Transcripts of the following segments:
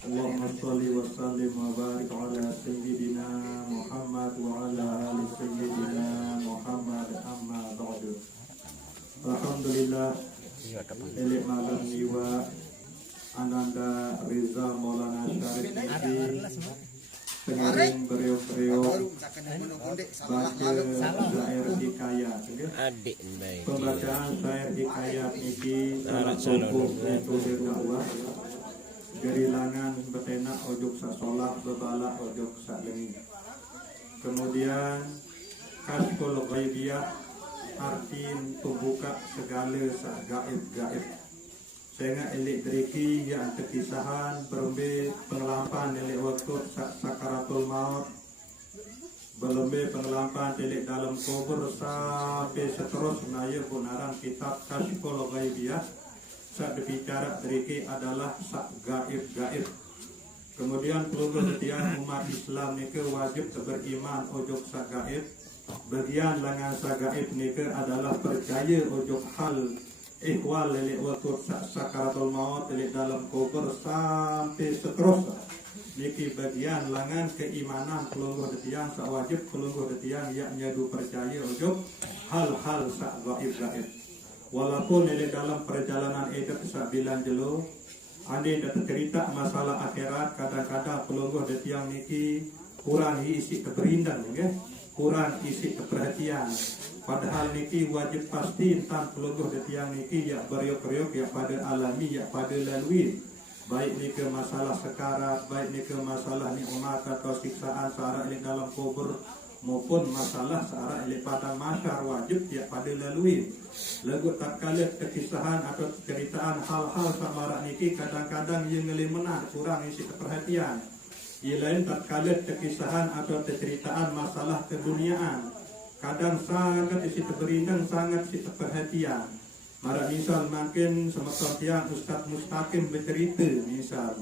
Allahumma sholli wa sallim wa barik ala sayyidina Muhammad wa ala ali sayyidina Muhammad amma ba'du. Alhamdulillah, elik malam jiwa Ananda Reza Maulana Syarif Niki pengiring beliau-beliau baca syair hikayat. Pembacaan syair hikayat niki dalam buku metode dakwah gerilangan betena ojok sak solah bebala ojok sak lengi. Kemudian kasful ghaibiyah artin pembuka segala sak gaib-gaib. Sehingga elik deriki yang terkisahan berumbe pengelampan elik waktu sakaratul maut, berumbe pengelampan elik dalam kubur sampai seterusnya ya punaran kitab Kasful Ghaibiyah. Sak berbicara deriki adalah sak gaib-gaib. Kemudian peluru setiap umat Islam nike wajib beriman ojok sak gaib. Bagian langan sak gaib nike adalah percaya ojok hal ikhwal lelik waktu sakaratul maut lelik dalam kubur sampai seterusnya. Niki bagian langan keimanan pelungguh detiang sak wajib pelungguh detiang yang nyadu percaya ujub hal-hal sak gaib-gaib. Walaupun lelik dalam perjalanan edep sak bilan jelo ane dat cerita masalah akhirat, kadang-kadang pelungguh detiang niki kurang isi keperindan nggih, kurang isi keperhatian. Padahal niki wajib pasti tentang pelungguh detiang niki ya beriuk-riuk ya pada alami ya pada lalui. Baik ni ke masalah sekarat, baik ni ke masalah nikmat atau siksaan searah ini dalam kubur maupun masalah searah ini padang mahsyar wajib ya pada lalui. Lagu tak kala kekisahan atau ceritaan hal-hal samarak niki kadang-kadang ia ngelimenan kurang isi keperhatian. Ia lain tak kala kekisahan atau ceritaan masalah keduniaan. Kadang sangat isi terberindang, sangat isi perhatian. Mara misal makin semeton tiang Ustaz Mustaqim bercerita misal,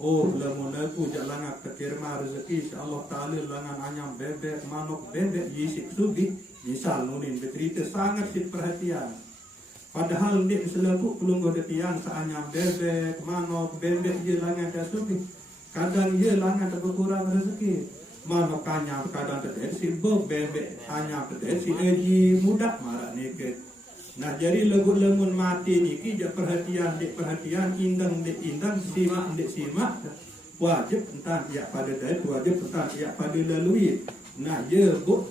oh lamun aku jak langak terkirma rezeki insya-Allah taala langan anyam bebek manuk bebek yisik sugi misal nunin bercerita sangat isi perhatian. Padahal dik selaku pelungguh detiang saanyam bebek manuk bebek je langan dah sugi. Kadang ye langan berkurang rezeki. Manuk kanya kadang terdeksi bebek hanya terdeksi eji mudah marak nike. Nah jadi legun-legun mati niki jak perhatian dek perhatian indang dek indang simak dek simak wajib tentang ya pada dait wajib tentang ya pada lalui. Nah ye bu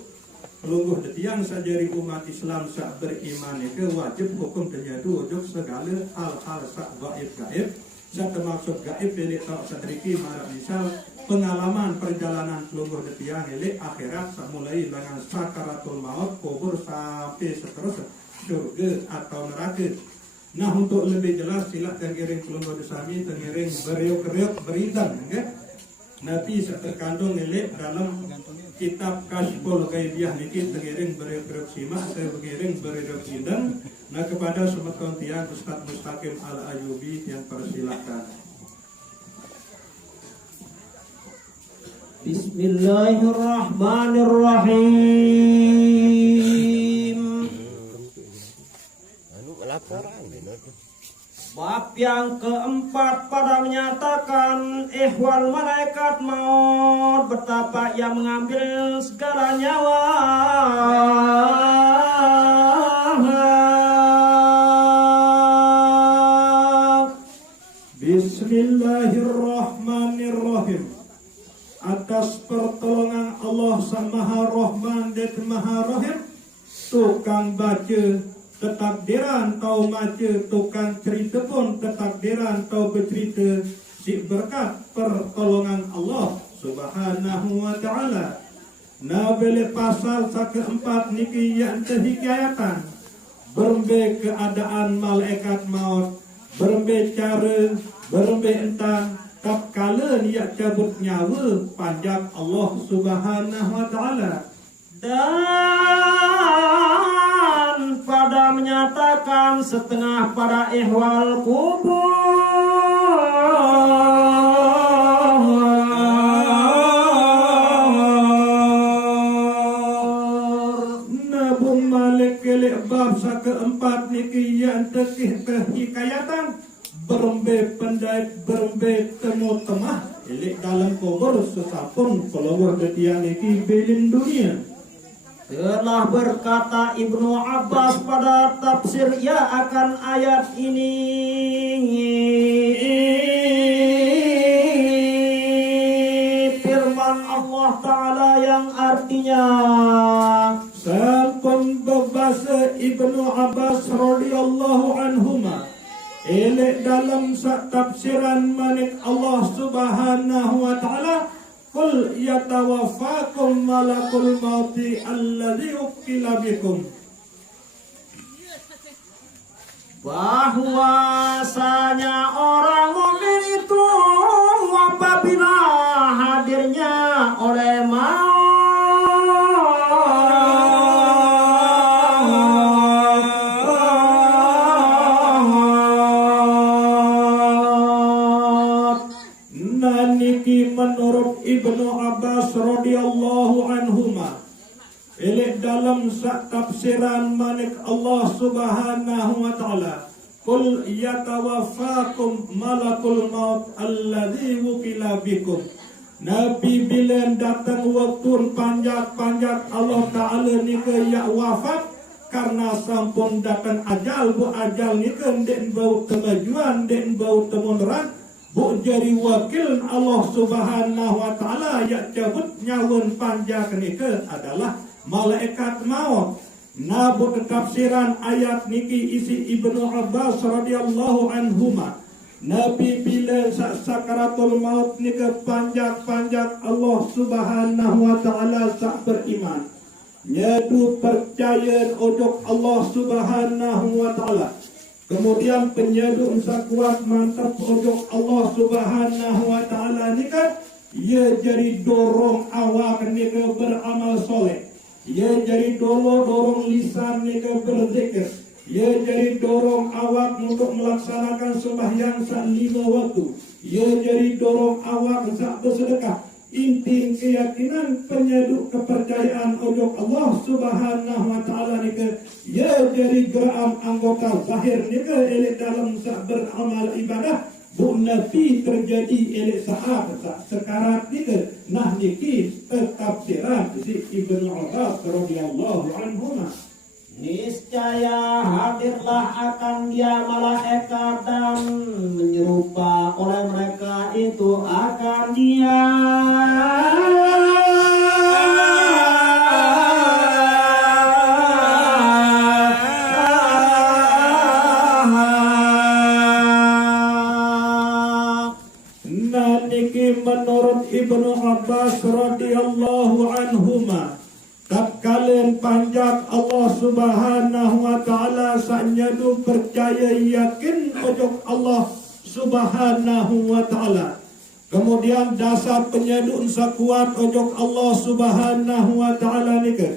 pelungguh detiang sajari umat Islam sak beriman nike wajib hukum ternyadu ujug segala hal-hal sak gaib-gaib. Sak termaksud gaib dari tak satriki marak misal pengalaman perjalanan pelungguh detiang elek akhirat mulai dengan sakaratul maut kubur sampai seterusnya surga atau neraka. Nah untuk lebih jelas silakan kirim pelungguh desami tengiring beriuk-riuk berindang okay? Nanti terkandung elek dalam kitab Kasful Ghaibiyah niki tengiring beriuk-riuk simak tengiring beriuk indang. Nah kepada semeton tiang Ustaz Mustaqim Al-Ayubi yang persilakan. Bismillahirrahmanirrahim. Bab yang keempat pada menyatakan ihwal malaikat maut betapa ia mengambil segala nyawa. Bismillahirrahmanirrahim. Atas pertolongan Allah Sang Maha Rahman dan Maha Rahim, tukang baca ketakdiran tau maca, tukang cerita pun ketakdiran tau bercerita, si berkat pertolongan Allah Subhanahu wa ta'ala. Nah bila pasal keempat niki yang terhikayatan berembe keadaan malaikat maut, berembe cara, berembe entang tatkala niat cabut nyawa panjang Allah Subhanahu wa ta'ala. Dan pada menyatakan setengah pada ihwal kubur. Nabung Malik kelek bab keempat niki yang tekih kehikayatan berembe pendait berembe temu temah ilik dalam kubur sesapun pelawar detian iki belin dunia. Telah berkata Ibnu Abbas pada tafsir ya akan ayat ini, firman Allah Ta'ala yang artinya, sampun berbahasa Ibnu Abbas radhiyallahu anhuma elek dalam sak tafsiran manik Allah Subhanahu wa taala, qul yatawaffakum malakul mauti alladzi ukila bikum, bahwasanya orang mukmin itu apabila hadirnya oleh maut, naniki menurut Ibnu Abbas radhiyallahu anhuma elek dalam sak tafsiran manik Allah Subhanahu wa taala, qul yatawaffakum malakul maut alladzi wukila bikum, Nabi bila datang waktu panjat Allah Ta'ala nika ya wafat karena sampun datang ajal, bu ajal nika den bau kemajuan, den bau temunduran, bu jadi wakil Allah Subhanahu wa taala ya cabut nyawan panjak nika adalah malaikat maut. Nah, bu tafsiran ayat niki isi Ibnu Abbas radhiyallahu anhuma, Nabi bila sakaratul maut nika panjak Allah Subhanahu wa taala sak beriman nyadu percaya ojok Allah Subhanahu wa taala, kemudian penyadu sakuat mantap ojok Allah Subhanahu wa taala nika ia jadi dorong awak nika beramal soleh, ia jadi dorong lisan nika berzikir, ia jadi dorong awak untuk melaksanakan sembahyang sak 5 waktu, ia jadi dorong awak sak bersedekah. Inti keyakinan penyaduk kepercayaan ojok Allah Subhanahu wa taala nika ia jadi geram anggota zahir nika elek dalam sak beramal ibadah, bu nabi terjadi elek saat sekarat nika. Nah niki tafsiran si Ibnu Abbas radhiyallahu anhu. niscaya hadirlah akan dia malaikat dan menyerupa oleh mereka itu akan dia. Niki menurut Ibnu Abbas radhiyallahu anhuma, tak kalian panjak Allah Subhanahu wa taala sanyadu percaya yakin ojok Allah Subhanahu wa taala, kemudian dasar penyadun sakuat ojok Allah Subhanahu wa taala nika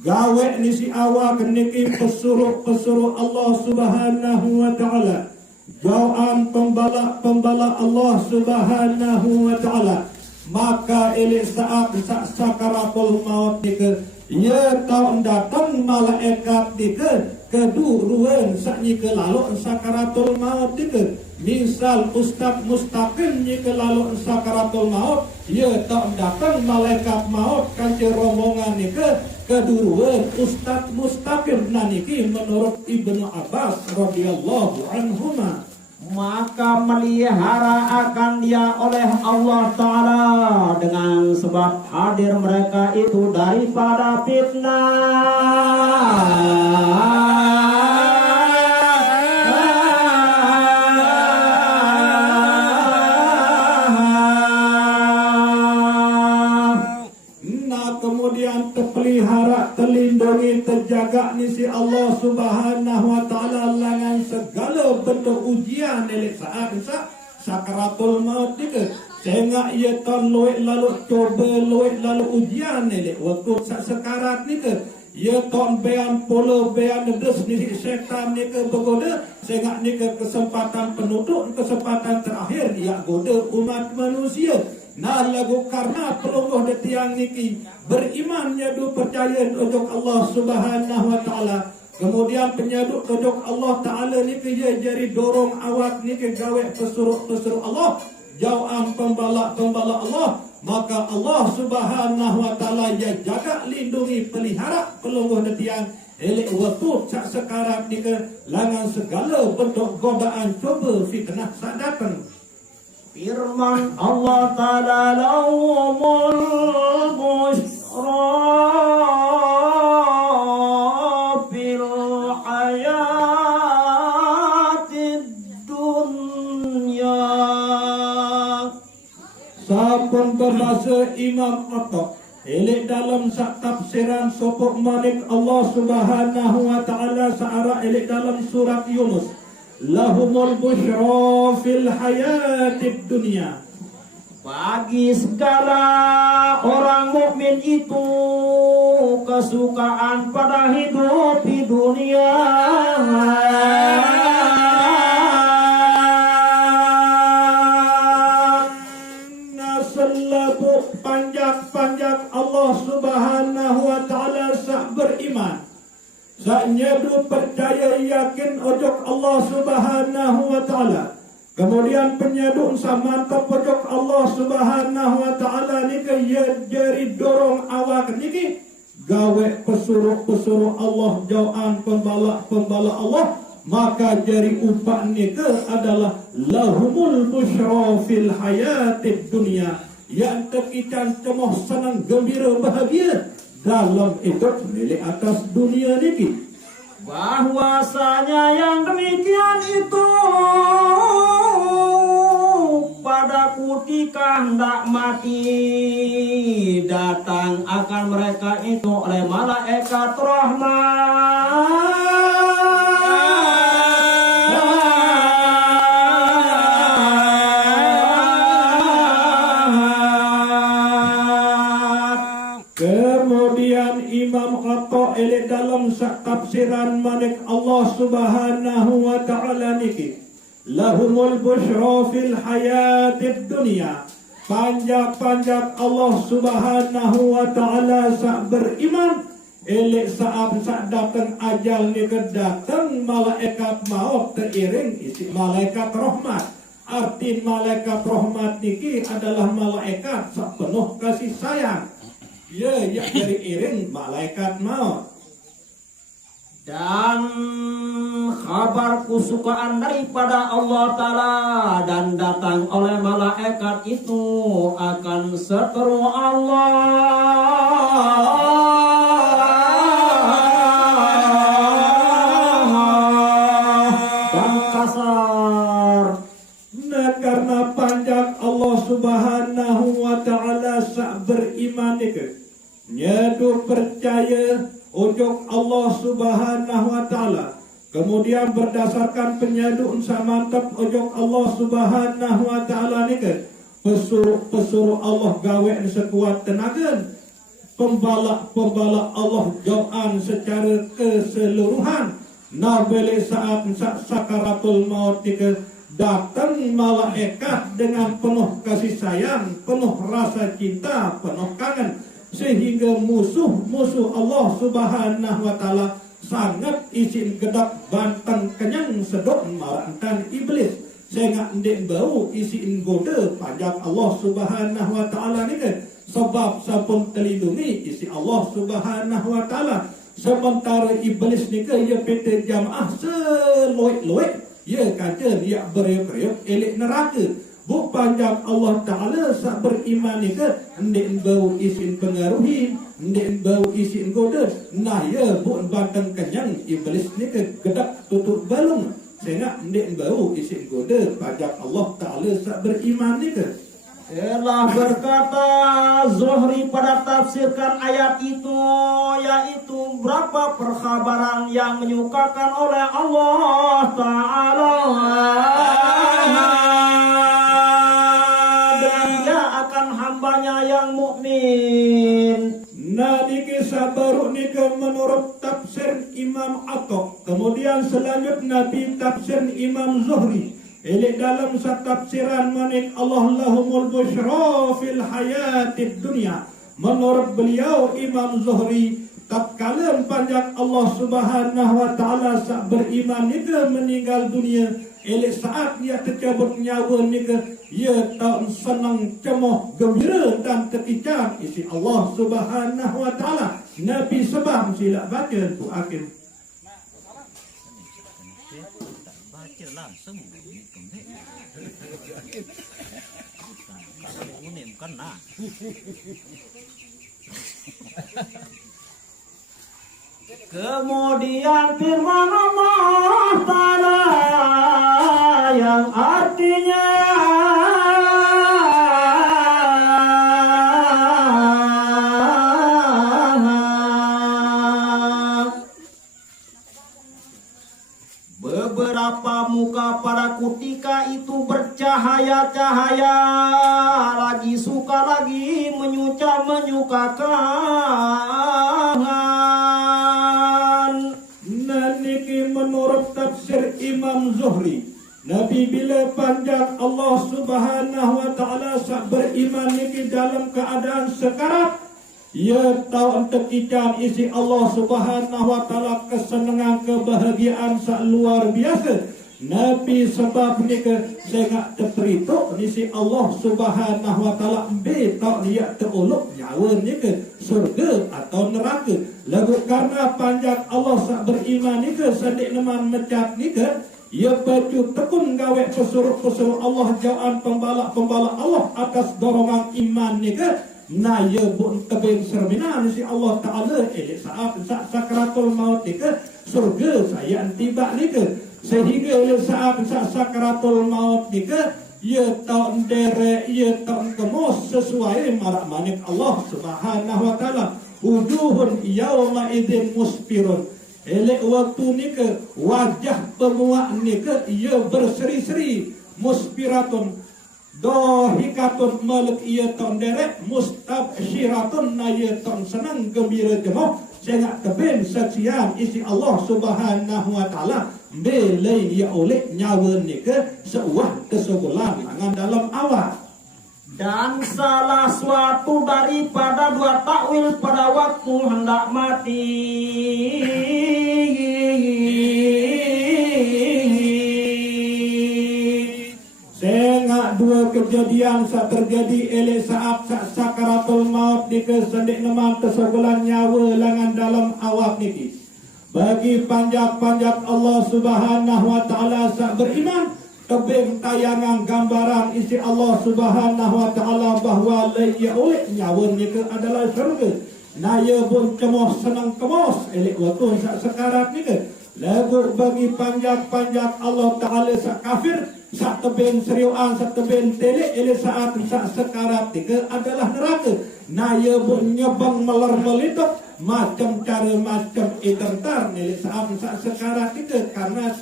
gawe nisi awak niki pesuruh Allah Subhanahu wa taala, jauhan pembala Allah Subhanahu wa taala, maka elek saat sakaratul maut nika ia tahu datang malaikat nika keduruan sakni ke lalu sakaratul maut nika. Misal Ustaz Mustaqim nika lalu sakaratul maut, ia tahu datang malaikat maut kanci rombongan nika keduruan Ustaz Mustaqim. Naniki menurut Ibnu Abbas radhiyallahu anhuma, maka melihara akan dia oleh Allah Ta'ala dengan sebab hadir mereka itu daripada fitnah. Kemudian terpelihara, terlindungi, terjaga nisi Allah Subhanahu wa taala dengan segala bentuk ujian elek saat sakaratul maut nika, sehingga ia tan luit lalu coba luit lalu ujian elek waktu sekarat nika ia tan bean polo bean des nisi setan nika bergoda, sehingga nika kesempatan penutup, kesempatan terakhir ia goda umat manusia. Nah lagu karena pelungguh detiang niki beriman nyadu percaya ojok Allah Subhanahu wa taala, kemudian penyaduk ojok Allah taala niki ia jadi dorong awak niki gawe pesuruh Allah jauhan pembala-pembala Allah, maka Allah Subhanahu wa taala ya jaga lindungi pelihara pelungguh netiang elek waktu sak sekarang ni ke langan segala bentuk godaan cuba fitnah sak datang. Firman Allah Ta'ala lahumul busyra fil hayatid dunya. Sampun berbahasa Imam Atta elek dalam sak tafsiran sopok malik Allah Subhanahu wa taala searah elek dalam surat Yunus, lahumul busyra fil hayatid dunya. Bagi segala orang mukmin itu kesukaan pada hidup di dunia. Nasallahu panjang-panjang Allah Subhanahu wa taala sak beriman, sak nyedu percaya yakin ojok Allah Subhanahu wa taala. Kemudian penyaduk samantap ojok Allah Subhanahu wa taala ni ke jeri dorong awak niki gawe pesuruh-pesuruh Allah jauhan pembala-pembala Allah, maka jari upah ni ke adalah lahumul busyra fil hayatid dunya, yang terkican cemoh senang gembira bahagia dalam hidup milik atas dunia niki. Bahwasanya yang demikian itu pada ketika hendak mati datang akan mereka itu oleh malaikat rahmat. Kemudian Imam Atta elek dalam sak tafsiran malik Allah Subhanahu wa taala niki, lahumul busyra fil hayatid dunya. Panjang-panjang Allah Subhanahu wa taala sak beriman elek saat sak datang ajal ni datang malaikat maut teriring isi malaikat rahmat. Arti malaikat rahmat niki adalah malaikat sak penuh kasih sayang. Ya, dari iring malaikat maut. Dan kabar kesukaan daripada Allah Ta'ala dan datang oleh malaikat itu akan seteru Allah dan kasar. Nah, karena panjang Allah Subhanahu wa taala sak beriman itu nyedu percaya ujung Allah Subhanahu wa taala, kemudian berdasarkan penyaduk samantap ujung Allah Subhanahu wa taala ni ke pesuruh Allah gawe sekuat tenaga, pembala Allah jauhan secara keseluruhan. Nah, bila saat sakaratul maut ni ke datang malaikat dengan penuh kasih sayang, penuh rasa cinta, penuh kangen, sehingga musuh Allah Subhanahu wa taala sangat isin gedak bantang kenyang sedok marantan iblis, sehingga ndek bau isin goda pajak Allah Subhanahu wa taala ni kan, sebab sapun terlindungi isi Allah Subhanahu wa taala. Sementara iblis ni ke ia PT jamaah seloik-loik, ia kata dia beriuk-riuk elek neraka. Bu panjang Allah Ta'ala sak beriman ni ke ndek bau isin pengaruhi, ndek bau isin goda. Nah ya bu bantang kenyang iblis ni ke gedak tutup balung, sehingga ndek bau isin goda pajak Allah Ta'ala sak beriman ni ke. Telah berkata Zuhri pada tafsirkan ayat itu, yaitu berapa perkhabaran yang menyukakan oleh Allah Ta'ala, dan dia akan hambanya yang mukmin. Nah niki sabaru nika menurut tafsir Imam Atta. Kemudian selanjutnya Nabi tafsir Imam Zuhri. Ini dalam tafsiran manik Allah lahumul busyra fil hayatid dunya. Menurut beliau Imam Zuhri, tatkala panjang Allah Subhanahu wa taala sak beriman itu meninggal dunia, elok saat ia tercabut nyawa ni ke ia tak senang cemoh gembira dan terkicam isi Allah Subhanahu wa taala. Nabi sebab sila baca tu akhir. Baca langsung kalau ini bukan nah. Kemudian firman Allah Ta'ala yang artinya beberapa muka para kutika itu bercahaya-cahaya, lagi suka lagi menyukakan. Niki menurut tafsir Imam Zuhri, Nabi bila panjang Allah Subhanahu wa taala sak beriman niki dalam keadaan sekarat, ia tahu terkicam isi Allah Subhanahu wa taala kesenangan kebahagiaan sak luar biasa. Nabi sebab ni ke sangat terterituk isi Allah Subhanahu wa taala ambil tak dia teruluk nyawa ni ke surga atau neraka. Lagu karena panjang Allah sak beriman ni ke sedik neman mecat ni ke ia baju tekun gawe pesuruh-pesuruh Allah jauhan pembalak-pembalak Allah atas dorongan iman ni ke. Nah ya bun tebing serminan si Allah Ta'ala saat sakratul maut ni ke surga saya tiba ni ke. Sehingga saat sakratul maut ni ke ia tak derek, ia tak kemus sesuai marak manik Allah Subhanahu wa taala. Wujuhun yauma idzin musfirun. Elek waktu ni ke wajah pemuak ni ke ia berseri-seri musfiratun dohikatun malik ia tak derek mustabsyiratun na ia tak senang gembira jemoh sangat tebin saksian isi Allah Subhanahu wa taala belai dia oleh nyawa ni ke seuah kesegulan dengan dalam awak. Dan salah suatu daripada dua takwil pada waktu hendak mati, sengak dua kejadian saat terjadi elek saat sakaratul maut di kesendik neman kesegulan nyawa langan dalam awak niki. Bagi panjat-panjat Allah Subhanahu wa taala sak beriman tebing tayangan gambaran isi Allah Subhanahu wa taala bahawa laya oleh nyawa ni adalah syurga. Naya pun cemoh senang kemos elek waktu sak sekarat ni ke. Lagu bagi panjat-panjat Allah taala sak kafir sak tebing seriuan sak tebing telek elek saat sak sekarat ni ke adalah neraka. Naya pun nyebang meler melituk macam cara macam tertar ni saat sekarat itu karena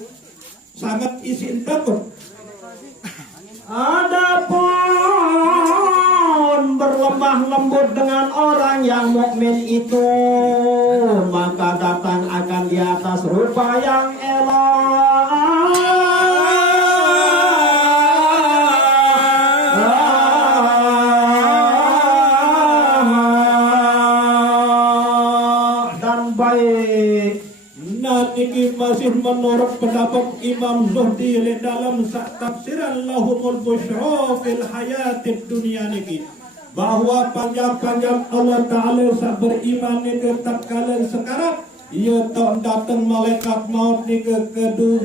sangat isi takut. Adapun berlemah lembut dengan orang yang mukmin itu, maka datang akan di atas rupa yang elok. Niki masih menurut pendapat Imam Zuhdi dalam tafsiran Lahumul Busyra fil hayatid dunia niki bahawa panjang-panjang Allah Ta'ala sak beriman ni ke tatkala sekarang ia tak datang malaikat maut ni ke kedu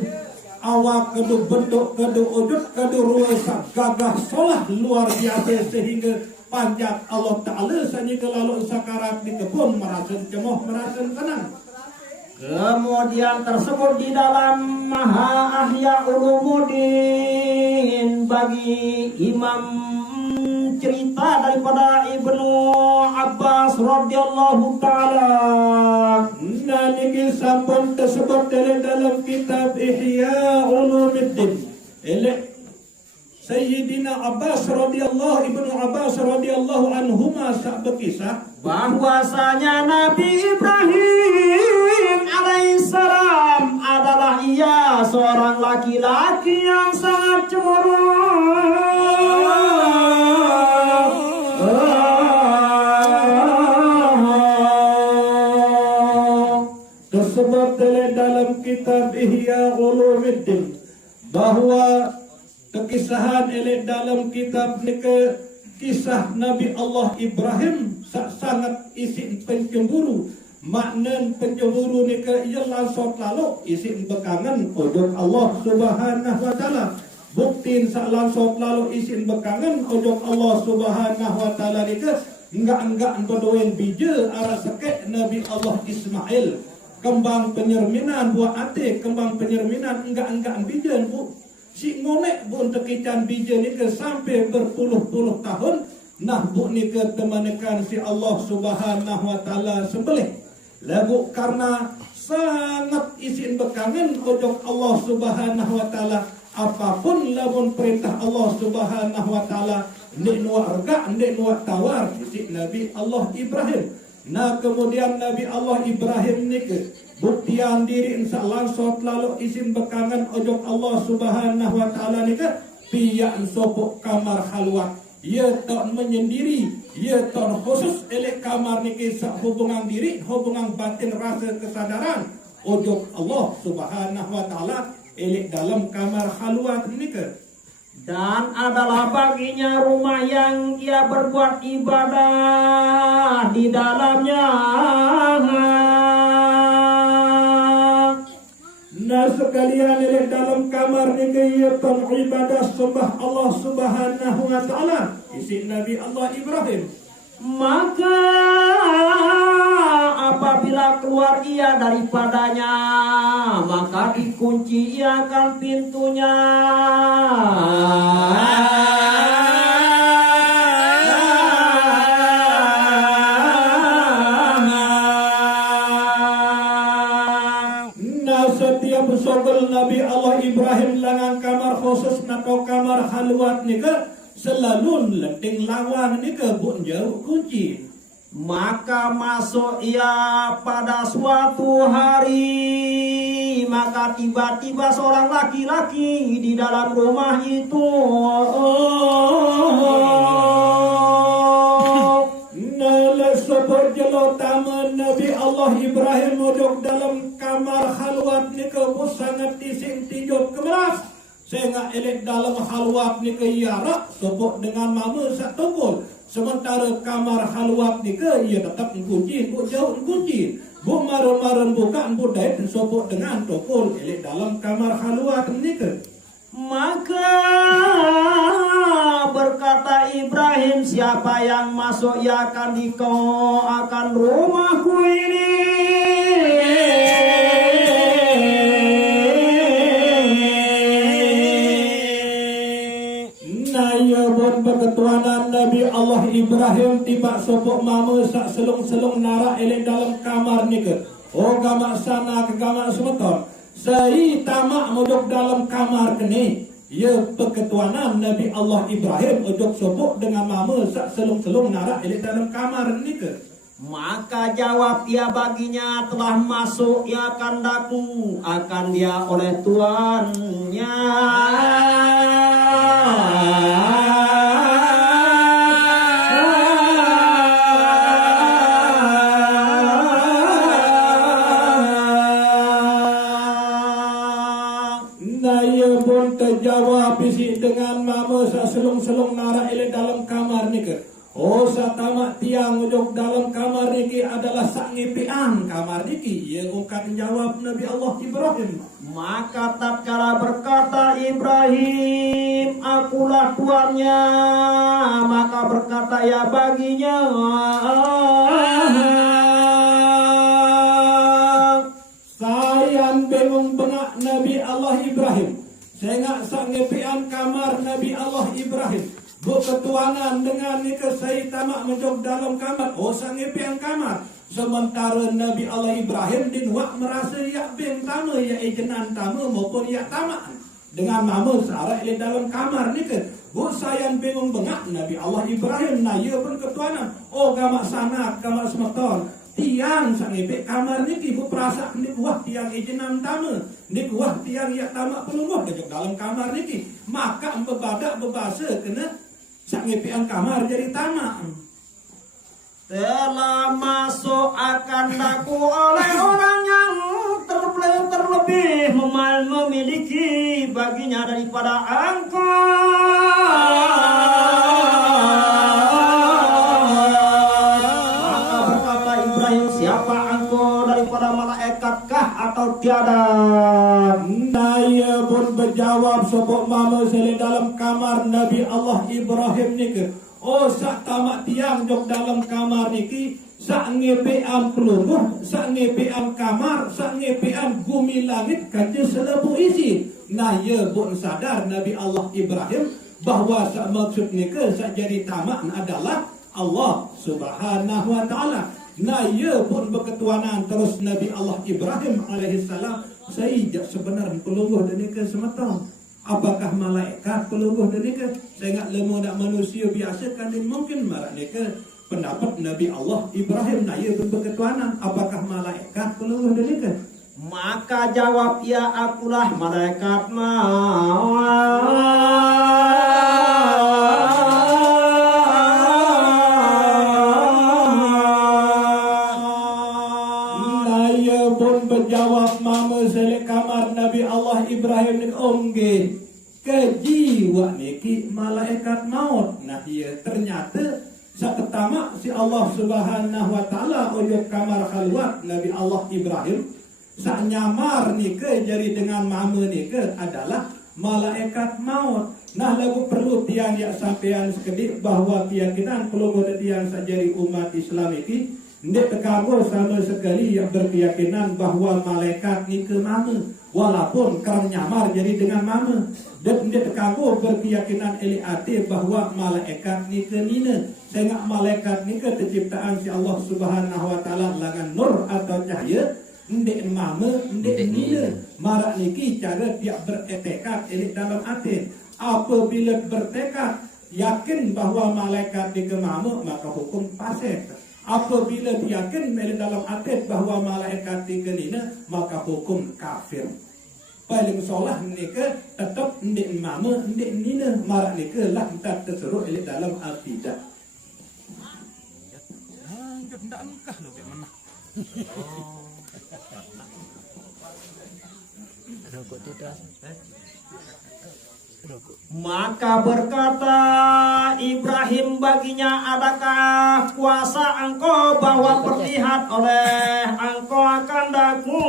awak kedu bentuk kedu wujud kedu ruang sak gagah solah luar biasa sehingga panjang Allah Ta'ala saja lalu sakarat ni ke pun merasa cemoh merasa tenang. Kemudian tersebut di dalam Maha Ahya Ulumuddin bagi Imam cerita daripada Ibnu Abbas radhiyallahu taala. Nah niki sampun tersebut dalam kitab Ihya Ulumuddin. Sayyidina Abbas radhiyallahu Ibnu Abbas radhiyallahu anhuma sak berkisah bahwasanya Nabi Ibrahim alaihissalam adalah ia seorang laki-laki yang sangat cemburu. Tersebut dalam kitab Ihya Ulumuddin bahwa kekisahan elek dalam kitab nika kisah Nabi Allah Ibrahim sangat isi pencemburu. Makna pencemburu nika ia langsung lalu isi bekangan ojok Allah Subhanahu wa taala. Bukti langsung lalu isi bekangan ojok Allah Subhanahu wa taala nika enggak berdoain bija arah sekek Nabi Allah Ismail. Kembang penyerminan buah ate, kembang penyerminan enggak bijan bu. Si ngonek bu untuk ikan bijan ni ke sampai berpuluh-puluh tahun. Nah bu ni ke temanikan si Allah Subhanahu wa taala sembelih. Lagu karena sangat isin bekangan ojok Allah Subhanahu wa taala, apapun lamun perintah Allah Subhanahu wa taala ndik nuak rega, ndik nuak tawar isi Nabi Allah Ibrahim. Nah kemudian Nabi Allah Ibrahim ni ke buktian diri insya langsung lalu isin bekangan ojok Allah Subhanahu wa taala ni ke pihak sopok kamar halwat. Ia tak menyendiri, ia tak khusus elek kamar ni kisah hubungan diri, hubungan batin rasa kesadaran ojok Allah Subhanahu wa taala elek dalam kamar halwat ni ke. Dan adalah baginya rumah yang ia berbuat ibadah di dalamnya. Nah sekalian elek dalam kamar ni ia beribadah sembah Allah Subhanahu wa taala isi Nabi Allah Ibrahim. Maka apabila keluar ia daripadanya, maka dikunci ia akan pintunya. Setiap sogel Nabi Allah Ibrahim langan kamar khusus atau kamar halwat ni ke selalu lenting lawang ni ke buk jauh kunci. Maka masuk ia pada suatu hari, maka tiba-tiba seorang laki-laki di dalam rumah itu. Sebab jelo taman Nabi Allah Ibrahim mojok dalam kamar halwat ni ke sangat dising tijup kemeras. Sehingga elek dalam halwat ni ke iarak sebab dengan mama sak tunggul. Sementara kamar halwat ni ke ia tetap kunci, bu jauh kunci. Bu maron-maron buka, bu dait sebab dengan tunggul elek dalam kamar halwat ni ke. Maka berkata Ibrahim, siapa yang masuk ia akan akan rumahku ini. Nah ya buat berketuanan Nabi Allah Ibrahim tiba sopok mama sak selung-selung narak elek dalam kamar ni ke. Oh gamak sana ke gamak semeton. Saya tamak mojok dalam kamar kini. Ya perketuanan Nabi Allah Ibrahim ojok sopok dengan mama sak selung-selung narak elek dalam kamar ni ke. Maka jawab ia baginya, telah masuk ia kandaku, akan dia oleh tuannya. Terjawab isi dengan mama sa selung-selung nara elek dalam kamar ni ke. Oh sa tamak tiang ujok dalam kamar ni ke adalah sak ngipian kamar ni ke. Ia ungkat jawab Nabi Allah Ibrahim. Maka tatkala berkata Ibrahim, akulah tuannya. Maka berkata ya baginya, sayan bingung bengak Nabi Allah Ibrahim. Sehingga sak ngepian kamar Nabi Allah Ibrahim. Bu ketuanan dengan ni ke saya tamak menjog dalam kamar. Oh sak ngepian kamar. Sementara Nabi Allah Ibrahim dinuak merasa ya beng tama ya ejenan tama maupun ya tamak. Dengan mama searah di dalam kamar ni ke. Bu sayang bingung bengak Nabi Allah Ibrahim. Nah ia pun ketuanan. Oh gamak sana, gamak semeton. Tiang sang epek kamar ni ki bu perasa ni kuah tiang ejenan tama ni kuah tiang ya tamak pelumuh dejok dalam kamar ni ki maka bebadak bebasa kena sang epekan kamar jadi tamak. telah masuk akan daku oleh orang yang terlebih memiliki baginya daripada engkau. Maka berkata Ibrahim, siapa engkau, daripada malaikatkah atau tiada? Naya pun berjawab sebab mama sele dalam kamar Nabi Allah Ibrahim niki. Oh sak tamak tiang jok dalam kamar niki, sak ngepean pelungguh, sak ngepean kamar, sak ngepean bumi langit kaca selebu isi. Naya pun sadar Nabi Allah Ibrahim bahawa sak maksud niki sak jadi tamak adalah Allah Subhanahu wa taala. Naya pun berketuanan terus Nabi Allah Ibrahim alaihissalam. Saya sebenarnya pelungguh dan nikah semata. Apakah malaikat pelungguh dan nikah? Saya ingat lemu nak manusia biasa kan mungkin marak nikah. Pendapat Nabi Allah Ibrahim naya pun berketuanan. Apakah malaikat pelungguh dan nikah? Maka jawab, ya akulah malaikat berjawab mama selek kamar Nabi Allah Ibrahim ni omge kejiwa niki malaikat maut. Nah ia ternyata saat pertama si Allah Subhanahu wa taala oyok kamar khalwat Nabi Allah Ibrahim sak nyamar nike jadi dengan mama nike adalah malaikat maut. Nah lagu perlu tiang yang sampean sekedik bahawa keyakinan perlu ada tiang sajari umat Islam ini ndek terkagum sama sekali yang berkeyakinan bahawa malaikat ni ke mama walaupun kerana nyamar jadi dengan mama. Dan ndek terkagum berkeyakinan eliati bahawa malaikat ni ke nina. Sehingga malaikat ni ke terciptaan si Allah Subhanahu wa taala langan nur atau cahaya. Ndek mama, ndek nina. Marak niki cara dia beretekad elik dalam hati. Apabila bertekad yakin bahawa malaikat ni ke mama, maka hukum fasik. Apabila yakin dalam hati bahawa malaikat tiga nina, maka hukum kafir. Paling solah nika tetap ndik mama ndik nina marak nika lah tak terseru elit dalam akidah. Lanjut ndak engkah lo kayak mana? Rokok tidak. Maka berkata Ibrahim baginya, adakah kuasa engkau bahwa berlihat oleh engkau akan daku?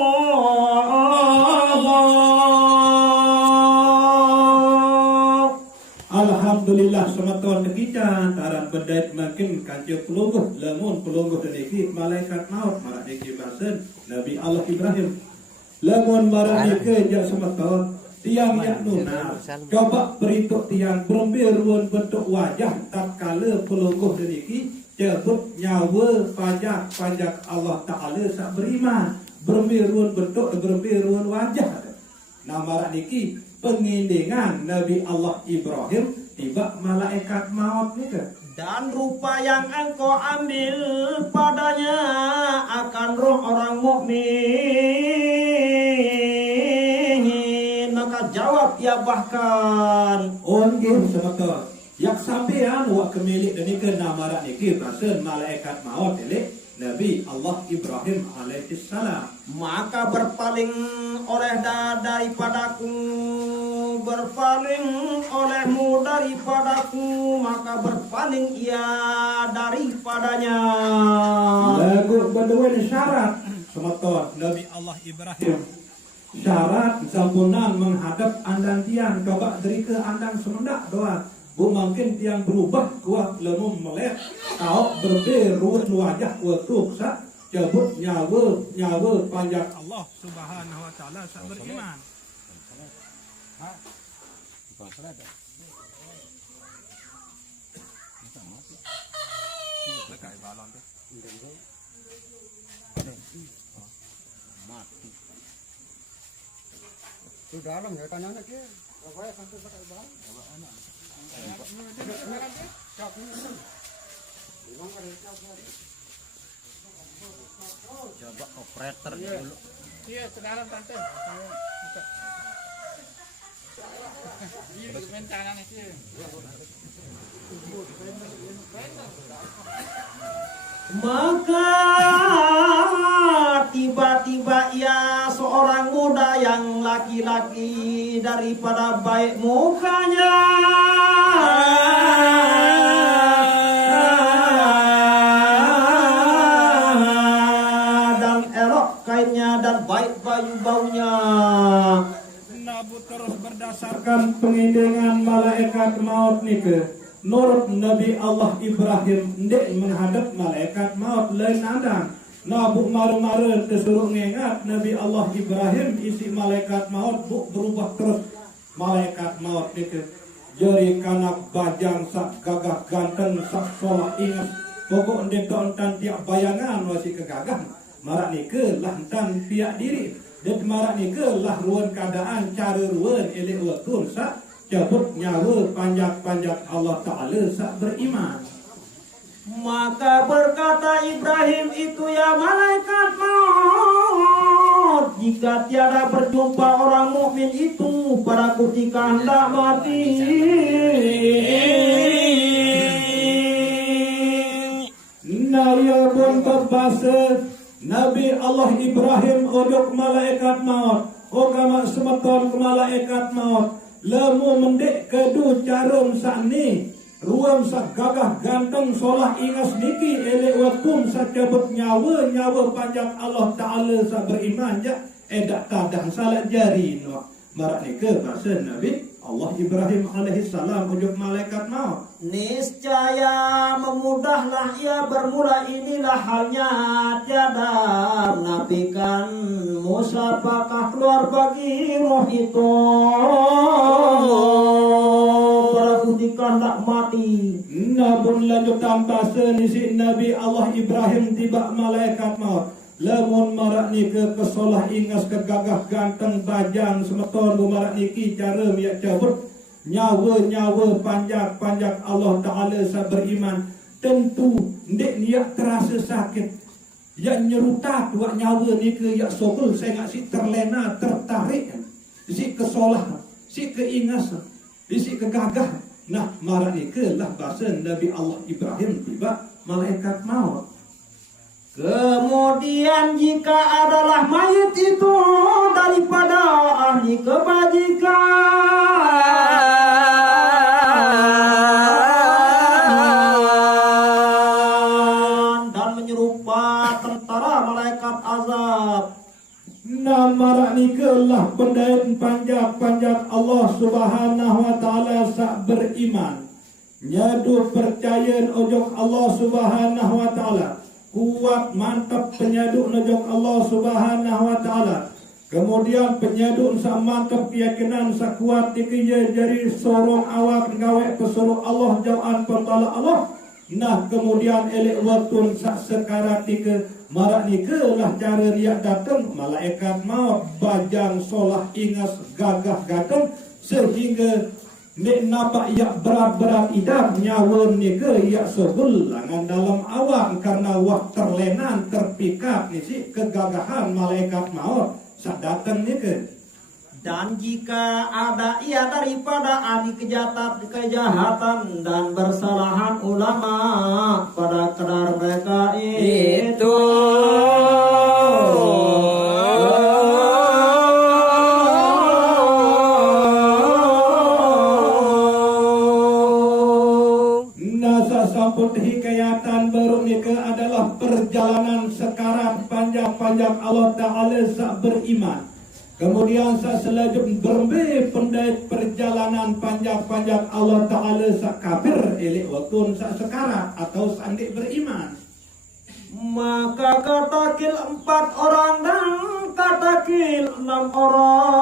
Alhamdulillah sematan kita taran berdait makin kancil pelungguh lamun pelungguh dan iki malaikat maut marak iki basen Nabi Allah Ibrahim lamun marak iki jak sematan tiang yang nuna coba berituk tiang berambirun bentuk wajah tak kala pelungguh dan iki jebut nyawa pajak Allah Ta'ala sak beriman berambirun bentuk berambirun wajah nama niki pengindengan Nabi Allah Ibrahim tiba malaikat maut ni ke dan rupa yang engkau ambil padanya akan roh orang mukmin. Maka jawab ya bahkan onggih semata yak sampean wak kemilik dan ke nama niki pasal malaikat maut elek Nabi Allah Ibrahim alaihissalam. Maka berpaling oleh daripadaku, berpaling olehmu daripadaku, maka berpaling ia daripadanya. Lagu berdua syarat semata Nabi Allah Ibrahim syarat sampunan menghadap andang tiang coba dari ke andang semendak doa. Bu mungkin tiang berubah kuat lemum melek kau berberu wajah watuk sa jabut nyawa panjang Allah Subhanahu wa taala sak beriman. Itu dalam ya kanannya ke. Apa ya sampai pakai bahan? Coba operator dulu. Iya, sekarang tante. Iya, main tangan itu. Maka tiba-tiba ia seorang muda yang laki-laki daripada baik mukanya dan elok kainnya dan baik bau-baunya. Nabu terus berdasarkan pengiringan malaikat maut nike Nur Nabi Allah Ibrahim ndek menghadap malaikat maut lain andang. Nabu maru-maru tersuruh ngengat Nabi Allah Ibrahim isi malaikat maut berubah terus malaikat maut nike jadi kanak bajang sak gagah ganteng sak solah ingat pokok ndek ontan tiap bayangan masih kegagah marak nike lantan piak diri dan marak nike lah ruan keadaan cara ruan elek waktu sak cabut nyawa panjak-panjak Allah Ta'ala sak beriman. Maka berkata Ibrahim itu, ya malaikat maut, jika tiada berjumpa orang mukmin itu pada ketika hendak mati, Naya pun berbahasa Nabi Allah Ibrahim ojok malaikat maut, ogama semeton ke malaikat maut. Lemu mendek kedu carum sakni ruam sak gagah ganteng solah ingas niki elek wakum sak cabut nyawa panjang Allah Ta'ala sak beriman ya edak tadang salat jari no marak ni ke bahasa Nabi Allah Ibrahim alaihi salam ujuk malaikat maut. niscaya memudahlah ia bermula inilah halnya tiada menafikan musafakah keluar bagi roh itu pada ketika hendak mati. Namun lanjutan bahasa nisi Nabi Allah Ibrahim tiba malaikat maut. Lamun marak ni ke kesolah ingas kegagah ganteng bajang semeton bumarak niki cara miak cabut nyawa panjak Allah Ta'ala sa beriman tentu ndek niat terasa sakit yang nyerutak buat nyawa ni ke yak sokul saya ngak si terlena tertarik si kesolah si keingas si kegagah nah marak ni ke lah bahasa Nabi Allah Ibrahim tiba malaikat maut. Kemudian jika adalah mayat itu daripada ahli kebajikan dan menyerupai tentara malaikat azab. Namarak nikelah pendait panjak Allah Subhanahu wa Ta'ala sak beriman. Nyadu percaya ojok Allah Subhanahu wa Ta'ala. Kuat mantap penyaduk nojok Allah Subhanahu wa Ta'ala. Kemudian penyaduk sak mantap keyakinan sak kuat dikaya jadi sorong awak ngawek pesuruh Allah jauhan pembala Allah. Nah kemudian elek waktu sak sekarat tika marak nikelah cara dia datang malaikat maut bajang solah ingas gagah ganteng sehingga nek nampak yak berat-berat idam nyawa ni ke yak sebul langan dalam awak karena wak terlenan terpikat ni si kegagahan malaikat maut sak datang ni ke. Dan jika ada ia daripada ahli kejahatan dan bersalahan ulama pada kadar mereka itu samput hikayatan baru nikah adalah perjalanan sekarat panjang Allah Ta'ala sak beriman. Kemudian sak selanjut berbe pendait perjalanan panjang Allah Ta'ala sak kafir elek waktu sak sekarat atau sandik beriman. Maka katakil 4 orang dan katakil 6 orang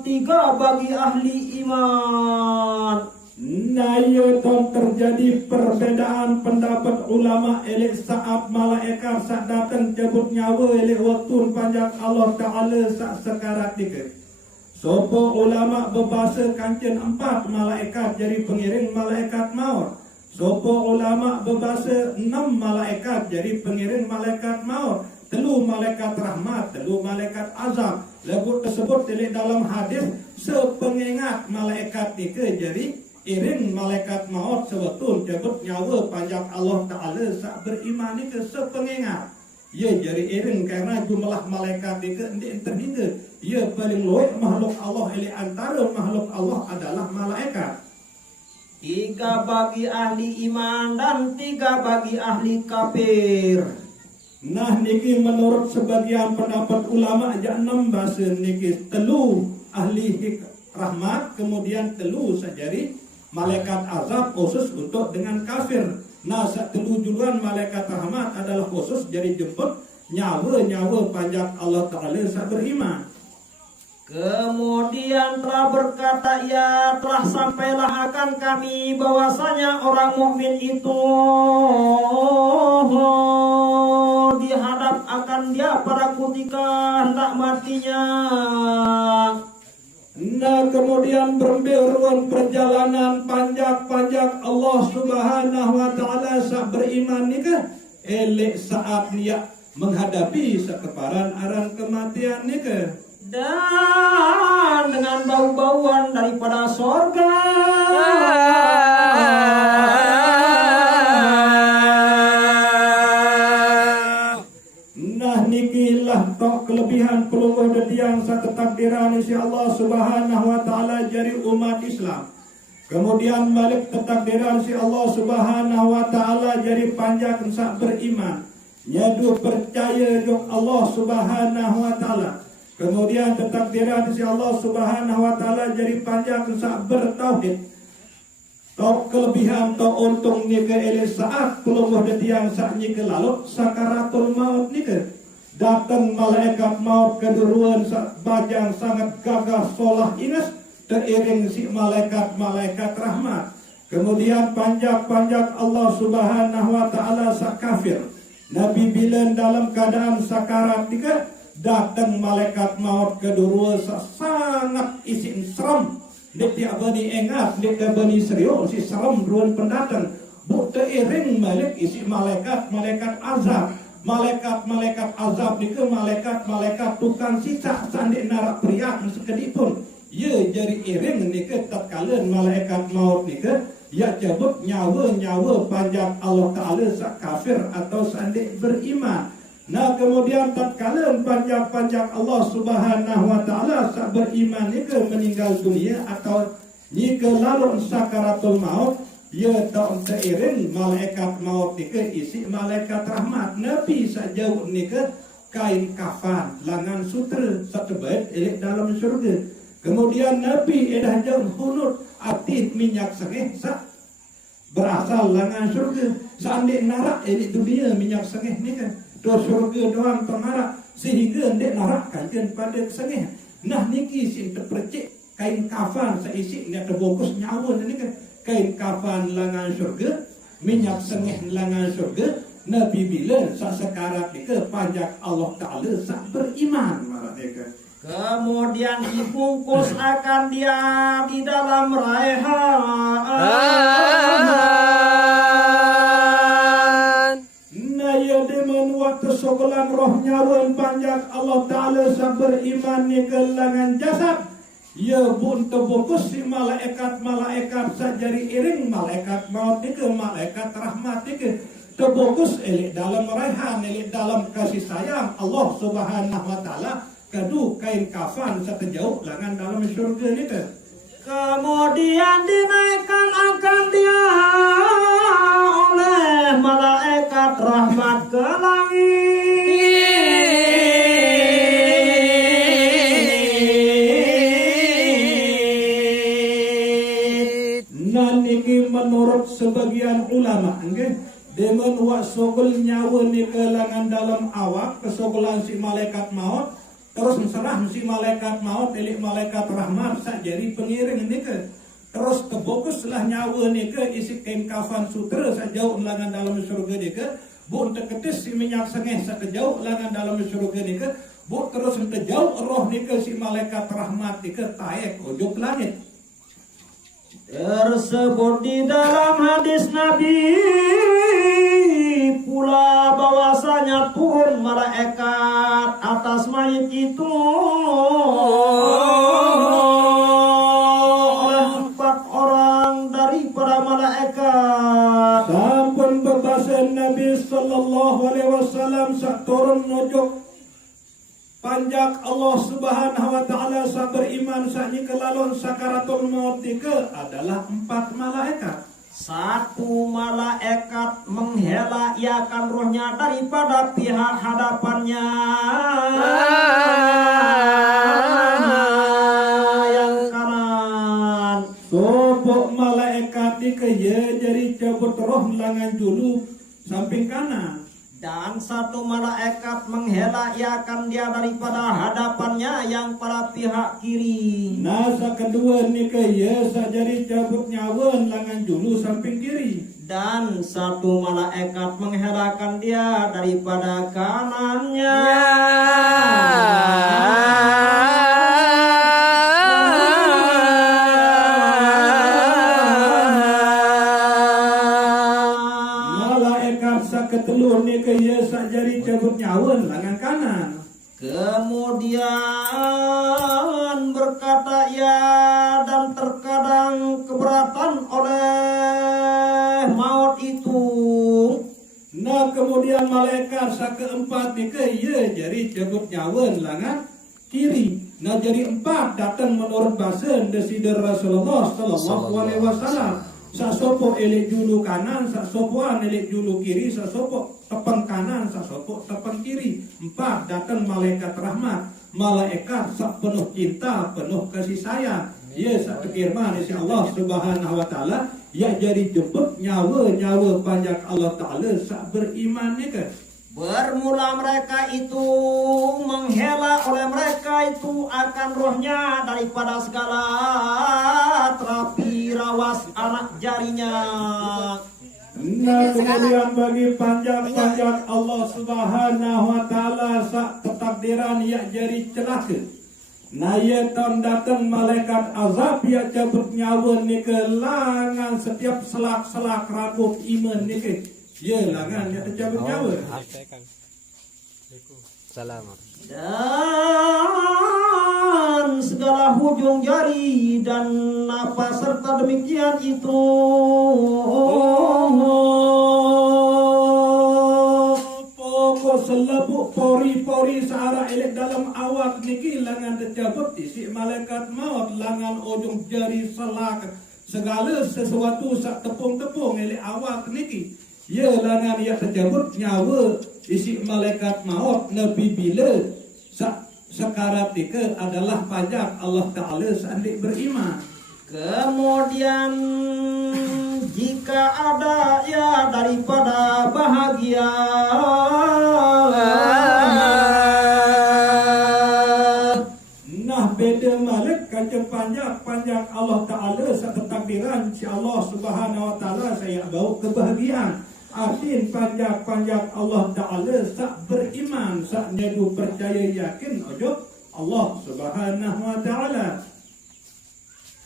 3 bagi ahli iman. Nayoton terjadi perbedaan pendapat ulama elek saat malaikat sak datang cabut nyawa elek waktu panjang Allah Ta'ala sak sekarat dike. Sopo ulama berbahasa kancen 4 malaikat jadi pengiring malaikat maut. Sopo ulama berbahasa 6 malaikat jadi pengiring malaikat maut. 3 malaikat rahmat, 3 malaikat azab. Lagu tersebut elek dalam hadis sepengingat malaikat dike jadi iring malaikat maut sebetul cabut nyawa panjang Allah Ta'ala sak beriman ni ke sepengingat. ia jadi iring karena jumlah malaikat itu terhingga ia paling luas makhluk Allah ili antara makhluk Allah adalah malaikat. 3 bagi ahli iman dan 3 bagi ahli kafir. Nah niki menurut sebagian pendapat ulama aja 6 bahasa niki telu ahli rahmat kemudian telu sajari malaikat azab khusus untuk dengan kafir. Nah telu juluan malaikat rahmat adalah khusus jadi jemput nyawa panjang Allah Ta'ala saat beriman. Kemudian telah berkata, ya telah sampailah akan kami bahwasanya orang mukmin itu dihadap akan dia pada ketika hendak matinya. Nah kemudian berberuan perjalanan panjang Allah Subhanahu Wa Ta'ala saat beriman nikah elek saat dia menghadapi sekeparan aran kematian nikah. Dan dengan bau-bauan daripada sorga. Nah nikilah tok kelebihan pelungguh detiang satu takdiran isi Allah Subhanahu Wa Ta'ala jari umat Islam. Kemudian balik ketakdiran si Allah Subhanahu Wa Ta'ala jari panjang saat beriman. Nyadu percaya jok Allah Subhanahu Wa Ta'ala. Kemudian ketakdiran si Allah Subhanahu Wa Ta'ala jadi panjang saat bertauhid. Tok kelebihan tok untung nika ele saat pelungguh detiang saat nika lalu sakaratul maut nika datang malaikat maut keduruan saat bajang sangat gagah solah ingas teriring si malaikat rahmat. Kemudian panjang Allah Subhanahu Wa Ta'ala saat kafir. Nabi bilang dalam keadaan sakarat nika datang malaikat maut kedua sangat isin seram. Dia bani engat, dia bani serius si seram ruan pendatang. Bukti iring balik isi malaikat azab. Malaikat azab ni ke malaikat tukang sisa sandi narak priak sekedipun. Ia jadi iring ni ke tatkala malaikat maut ni ke ia cabut nyawa panjang Allah Ta'ala sak kafir atau sandi beriman. Nah kemudian tatkala panjang Allah Subhanahu Wa Ta'ala sak beriman ni ke meninggal dunia atau ni ke lalu sakaratul maut ia tak seiring malaikat maut ni ke isi malaikat rahmat. Nabi sajauh ni ke kain kafan langan sutra satu bait elok dalam syurga. Kemudian Nabi edah jauh hunut atit minyak sengeh sak berasal langan syurga. Seandainya narak elok dunia minyak sengeh ni kan do syurga doang pengarak sehingga ndek narakkan pada sengeh. Nah niki sin terpercik kain kafan seisi ni terbungkus nyawa ni kan kain kafan langan syurga minyak sengeh langan syurga. Nabi bila sakarat ni ke panjang Allah Ta'ala sak beriman marah ni kan. Kemudian dibungkus akan dia di dalam raihan. Nah ya demen waktu sokolan roh nyawan panjang Allah Ta'ala sak beriman ni ke langan jasad. Ya pun terbungkus si malaikat sajari iring malaikat maut ni ke malaikat rahmat ni ke terbungkus elik dalam raihan elik dalam kasih sayang Allah Subhanahu Wa Ta'ala. Kadu kain kafan sekejauh langan dalam syurga ni ke. Kemudian dinaikkan akan dia oleh malaikat rahmat ke langit. Niki menurut sebagian ulama nggih demen wa sogol nyawa ni ke langan dalam awak kesogolan si malaikat maut. Terus serah si malaikat maut elik malaikat rahmat sak jadi pengiring ni ke. Terus kefokuslah nyawa ni ke isi kain kafan sutra sak jauh langan dalam syurga ni ke. Bu teketis si minyak sengeh sak jauh langan dalam syurga ni ke. Bu terus jauh roh ni ke si malaikat rahmat ni ke taek ujung langit. Tersebut di dalam hadis Nabi pula bahwasanya turun malaikat atas mayit itu oleh 4 orang daripada malaikat. Sampun bebasan Nabi sallallahu sallallahu alaihi wasallam sak turun nujuk panjak Allah Subhanahu wa taala sa beriman sakni kelalon sakaratul maut adalah 4 malaikat. Satu malaikat menghela iakan rohnya daripada pihak hadapannya yang kanan. Sopok malaikat dikaya jadi cabut roh langan julu samping kanan. Dan satu malaikat menghela iakan dia daripada hadapannya yang pada pihak kiri. Nasa kedua nikaya sajari cabut nyawan langan julu samping kiri. Dan satu malaikat menghelakan dia daripada kanannya. Ketelur ni kaya sajari cabut nyawan langan kanan. Kemudian berkata ya, dan terkadang keberatan oleh maut itu. Nah kemudian malaikat sa keempat ni kaya jari cabut nyawan langan kiri. Nah jadi 4 datang menurut bahasa desider Rasulullah sallallahu alaihi wasallam. Sasopo elek julu kanan, sasopoan elek julu kiri, sasopo tepen kanan, sasopo tepen kiri. 4 datang malaikat rahmat, malaikat sak penuh cinta, penuh kasih sayang. Ya sak firman insya Allah Subhanahu wa taala ya jadi jemput nyawa panjang Allah taala sak beriman ni ke. Bermula mereka itu menghela oleh mereka itu akan rohnya daripada segala terapi rawas anak jarinya. Nah kemudian bagi panjang Allah Subhanahu wa taala sak ketakdiran ya jadi celaka. Nah ya datang malaikat azab ya cabut nyawa ni ke langan setiap selak-selak rambut iman ni ke. Ya langan ya cabut nyawa. Salam. Dan segala hujung jari dan apa serta demikian itu pokok selebuk pori-pori searah elek dalam awak niki langan tercabut isi malaikat maut langan ujung jari selak segala sesuatu sak tepung-tepung elek awak niki ya langan ya tercabut nyawa isi malaikat maut nabi bila sekarat tika adalah pajak Allah Ta'ala seandik beriman. Kemudian jika ada ya daripada bahagia nah beda malik kaca panjang Allah Ta'ala seketakdiran si Allah Subhanahu wa Ta'ala saya bawa kebahagiaan. Artin panjang Allah Ta'ala sak beriman sak nedu percaya yakin ojo Allah Subhanahu wa Ta'ala.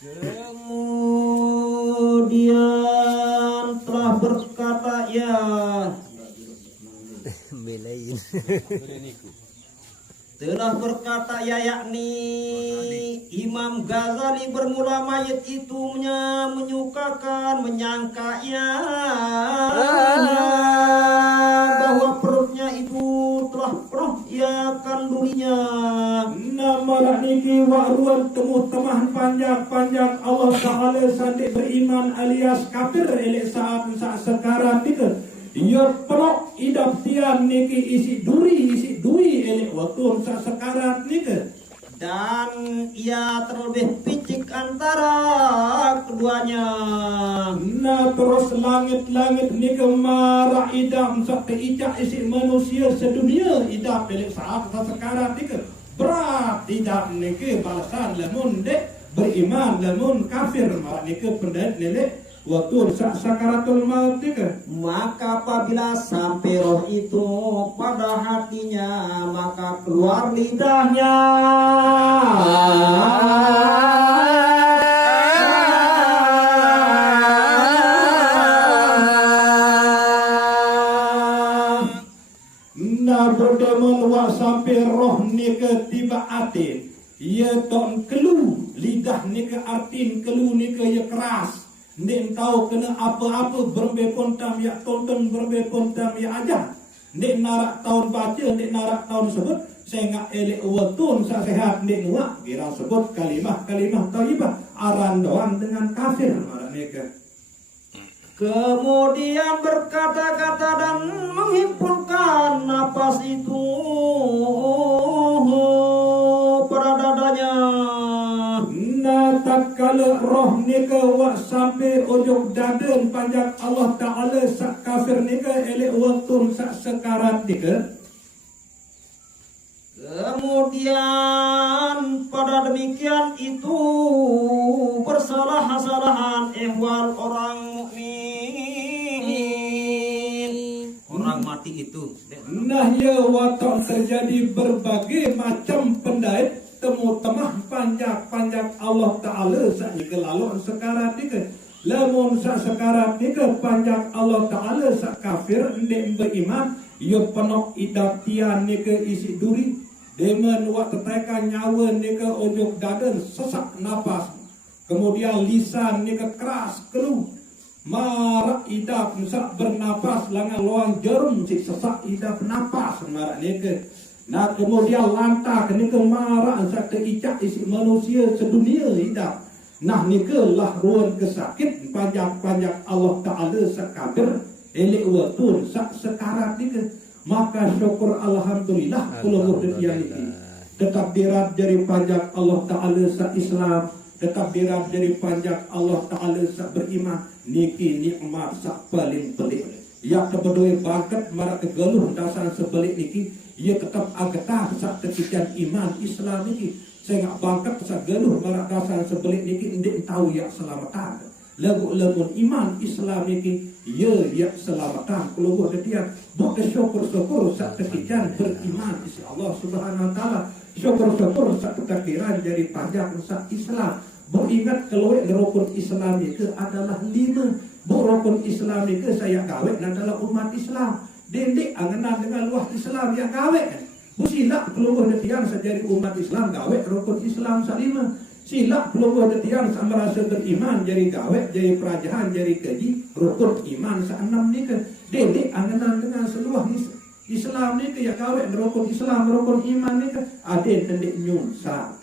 Kemudian telah berkata ya Belain. telah berkata ya yakni Imam Ghazali bermula mayat itu menyukakan menyangkanya bahwa perutnya itu telah penuh ia kandunginya. Nama niki waruan temu temahan panjang Allah Ta'ala sandik beriman alias kafir elek saat sekarang nika. Ia penuh idap tian niki isi duri elek waktu sekarang nika. Dan ia terlebih picik antara keduanya. Nah terus langit nika marah idam sampai icak isi manusia sedunia idap elek saat sekarang nika. Berat idap niki balasan lamun dek beriman lamun kafir marah nika pendet lelek waktu sakaratul maut nika. Maka apabila sampai roh itu pada hatinya maka keluar lidahnya. Nah berdemen wa sampai roh nika tiba atin. Ia ton kelu lidah nika artin kelu nika ya keras. Nek tahu kena apa-apa berbe pontam ya tonton berbe pontam ya aja. Nek narak tahun baca, nek narak tahun sebut, saya ngak elek wetun sak sehat nek nuak kira sebut kalimah thayyibah aran doang dengan kafir marah neka. Kemudian berkata-kata dan menghimpunkan napas itu pada dadanya. Nah tatkala roh neka wak sampai ujung dadan panjang Allah Ta'ala sak kafir neka elek wetun sak sekarat neka. Kemudian pada demikian itu bersalah-salahan ihwal orang mukmin. Orang mati itu. Nah ya watak terjadi berbagai macam pendait temu temah panjang Allah Ta'ala sak lalu sekarat nika. Lamun sak sekarat nika panjang Allah Ta'ala sak kafir ndek beriman yo penok idaptian nika isi duri. Demen wak tetekan nyawa nika ujung dadan sesak napas. Kemudian lisan nika keras keluh. Marak idap sak bernapas langan luang jarum cik sesak idap napas marak nika. Nah kemudian lantak nika marak sak teicak isi manusia sedunia idap. Nah nika lah ruan kesakit panjang Allah Ta'ala sak kafir elek watun sak sekarat nika. Maka syukur alhamdulillah kula yang ini tetap dirat dari panjang Allah Ta'ala sa Islam, tetap dirat dari panjang Allah Ta'ala sa beriman. Niki nikmat sak paling pelik ya kebedoi bangkat marak kegeluh dasar sebelik niki ia tetap agetah sak kekikian iman Islam niki. Saya ngak bangkat sak geluh marak dasar sebelik niki ndik tahu ya selamatan. Lagu-lagu iman Islam ini ya selamatan keluar dia bukan syukur sak kekikian beriman insya Allah Subhanahu Wa Taala syukur sak ketakiran jadi panjang sak Islam. Beringat keluar rukun Islam itu adalah 5. Rukun Islam itu saya gawe adalah umat Islam. Dendek angenan dengan luah Islam yang gawe. Silap keluar dia sejadi umat Islam gawe rukun Islam sak 5. Silap keluar tiang sama rasa beriman jadi gawe jadi perajahan jadi keji rukun iman sa6 ni ke dedek angenan dengan seluruh Islam ni ke ya gawe rukun Islam rukun iman ni ke aden tendek nyun sa